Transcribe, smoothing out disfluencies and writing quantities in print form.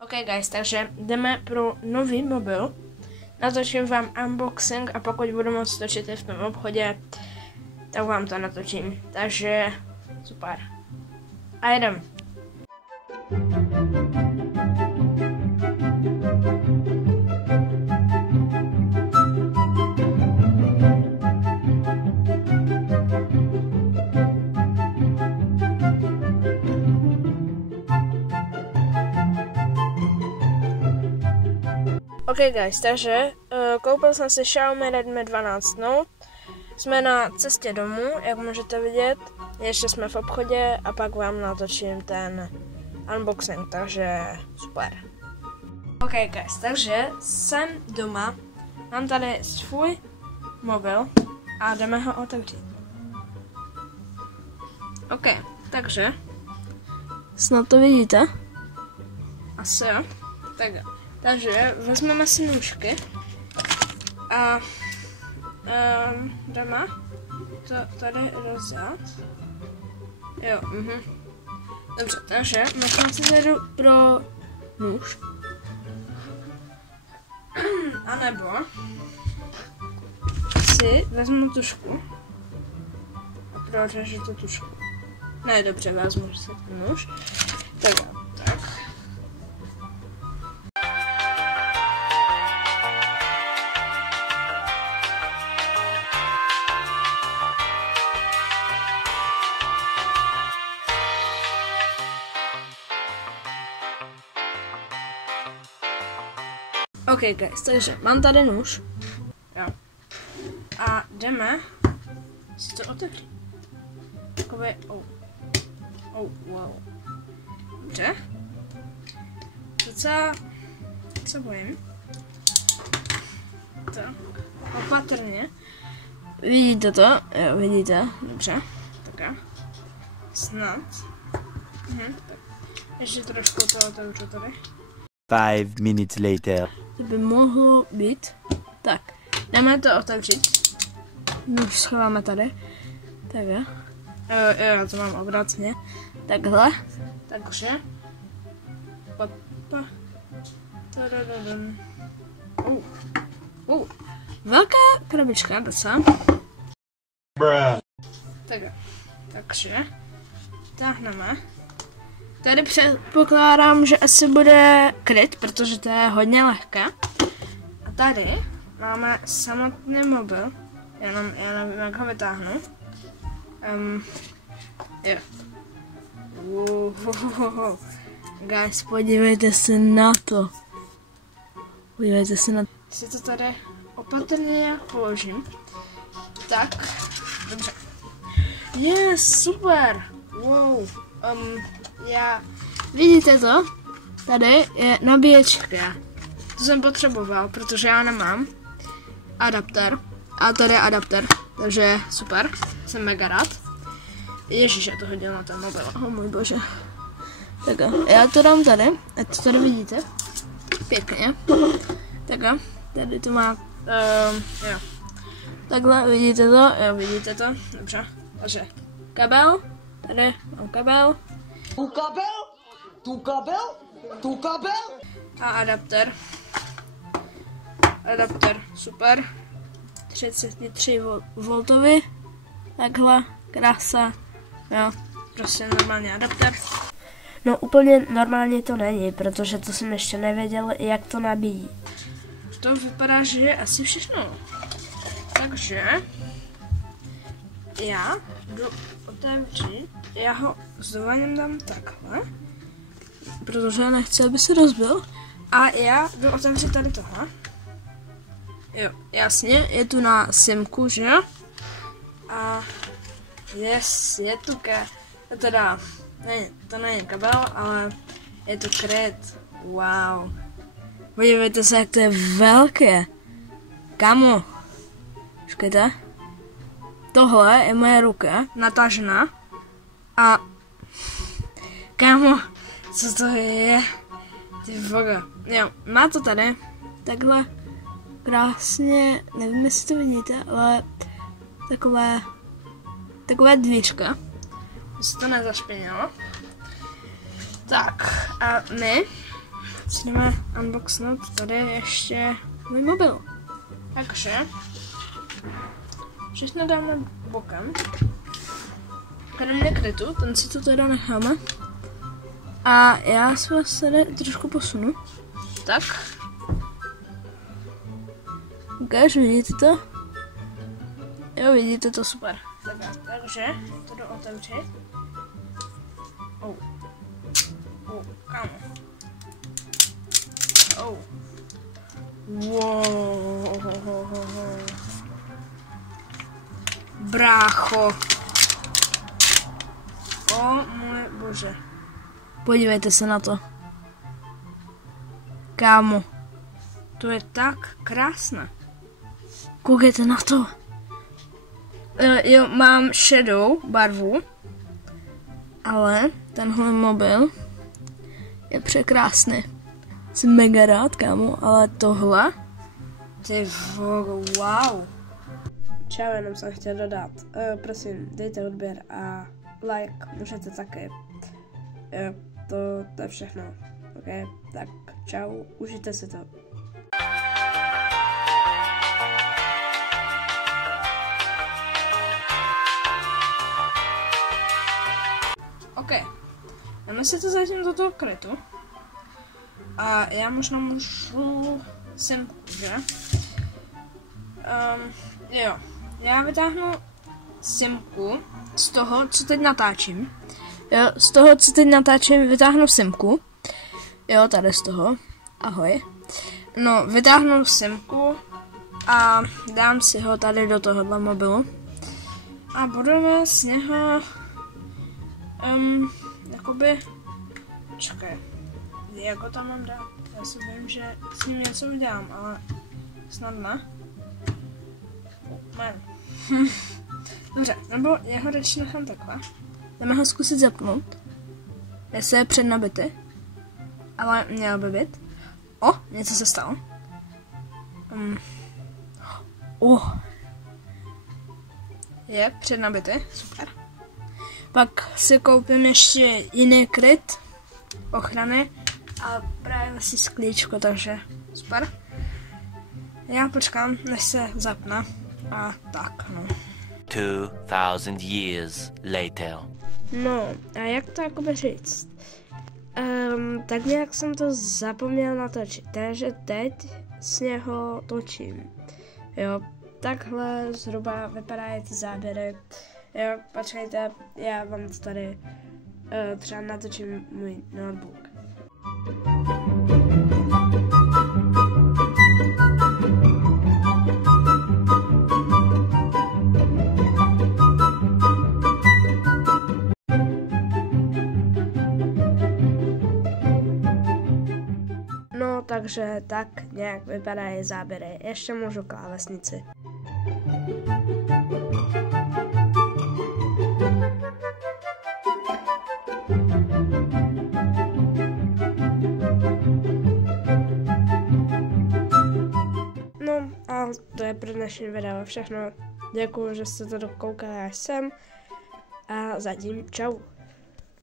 Ok guys, takže jdeme pro nový mobil. Natočím vám unboxing a pokud budu moct točit v tom obchodě, tak vám to natočím. Takže super. A jedem. Ok guys, takže koupil jsem si Xiaomi Redmi 12 Note. Jsme na cestě domů, jak můžete vidět. Ještě jsme v obchodě a pak vám natočím ten unboxing, takže super. Ok guys, takže jsem doma. Mám tady svůj mobil a jdeme ho otevřít. Ok, takže snad to vidíte. Asi jo. Takže vezmeme si nůžky a jdeme to tady rozdělat. Jo, Dobře, takže možná si zajdu pro nůž. A nebo si vezmu tušku a prořežu tu tušku. Ne, dobře, vezmu si ten nůž. Tak. Ok guys, takže mám tady nůž. Jo. A jdeme si to otevřít. Takové, wow. Dobře. Docela se bojím. Tak, opatrně. Vidíte to? Jo, vidíte. Dobře. Tak. Snad. Tak. Ještě trošku to otevřu tady. 5 minutes later. To by mohlo být. Tak, jdeme to otevřít. Nůž schováme tady. Tak jo. Já to mám obráceně. Takhle. Takže. Velká krabička, docela. Tak jo. Takže. Táhneme. Tady předpokládám, že asi bude kryt, protože to je hodně lehké. A tady máme samotný mobil. Já nevím, jak ho vytáhnu. Jo. Guys, podívejte se na to. Si to tady opatrně položím. Tak, dobře. Super. Wow. Vidíte to? Tady je nabíječka. To jsem potřeboval, protože já nemám adapter. A tady je adapter, takže super. Jsem mega rád. Ježíš, já to hodil na ten mobil. Oh můj bože. Tak já to dám tady, ať to tady vidíte. Pěkně. Tak tady to má, jo. Takhle, vidíte to? Jo, vidíte to? Dobře. Takže kabel. Tady mám kabel. Tu kabel. A adapter. Super. 33 voltový. Takhle, krása. Jo, prostě normální adapter. No úplně normálně to není, protože to jsem ještě nevěděl, jak to nabíjí. To vypadá, že je asi všechno. Takže já jdu otevřít. Já ho s dovolením dám takhle, protože nechci, aby se rozbil. A já jdu otevřít tady tohle. Jo, jasně, je tu na simku, že? A je tu teda, ne, to není kabel, ale je tu kryt. Wow. Podívejte se, jak to je velké. Kamo. Počkejte. Tohle je moje ruka, natažená. A kámo, co to je? Ty voga. Jo, má to tady takhle krásně, nevím, jestli to vidíte, ale takové dvířka. se to nezašpinilo. Tak a my si jdeme unboxnout tady ještě můj mobil. Takže všechno dáme bokem. Kromě krytu, ten si to teda necháme. A já se vás tady trošku posunu. Tak. Ukáž, vidíte to? Jo, vidíte to, super. Takže to jdu otevřít. Kámo. Wow. Brácho. O můj bože. Podívejte se na to. Kámo. To je tak krásné. Koukejte na to. Jo, mám šedou barvu. Ale tenhle mobil je překrásný. Jsem mega rád, kámo, ale tohle, ty wow. Čau, jenom jsem chtěl dodat, prosím, dejte odběr a like, můžete taky. To je všechno, ok? Tak čau, užijte si to. Ok, dáme si to zatím do toho krytu. A já možná můžu sem, že? Jo, já vytáhnu simku z toho, co teď natáčím. Jo, z toho, co teď natáčím, vytáhnu simku. Jo, tady z toho. Ahoj. No, vytáhnu simku a dám si ho tady do tohohle mobilu. A budeme z něho jakoby, čekaj, jak ho tam mám dát? Já si vím, že s ním něco udělám, ale snad ne. Dobře, nebo já ho radši nechám takhle. Jdeme ho zkusit zapnout. Jestli je přednabitý. Ale měl by být. O, něco se stalo. Je přednabitý, super. Pak si koupím ještě jiný kryt ochrany a právě si sklíčko, takže super. Já počkám, než se zapne a tak, no. 2000 years later. No, a jak to jakoby říct? Tak nějak jsem to zapomněl natočit, takže teď z něho točím. Jo, takhle zhruba vypadají ty záběry. Jo, počkejte, já vám to tady třeba natočím můj notebook. No, takže tak nějak vypadají záběry. Ještě můžu klávesnici. No a to je pro dnešní video všechno. Děkuji, že jste to dokoukali až sem. A zatím čau.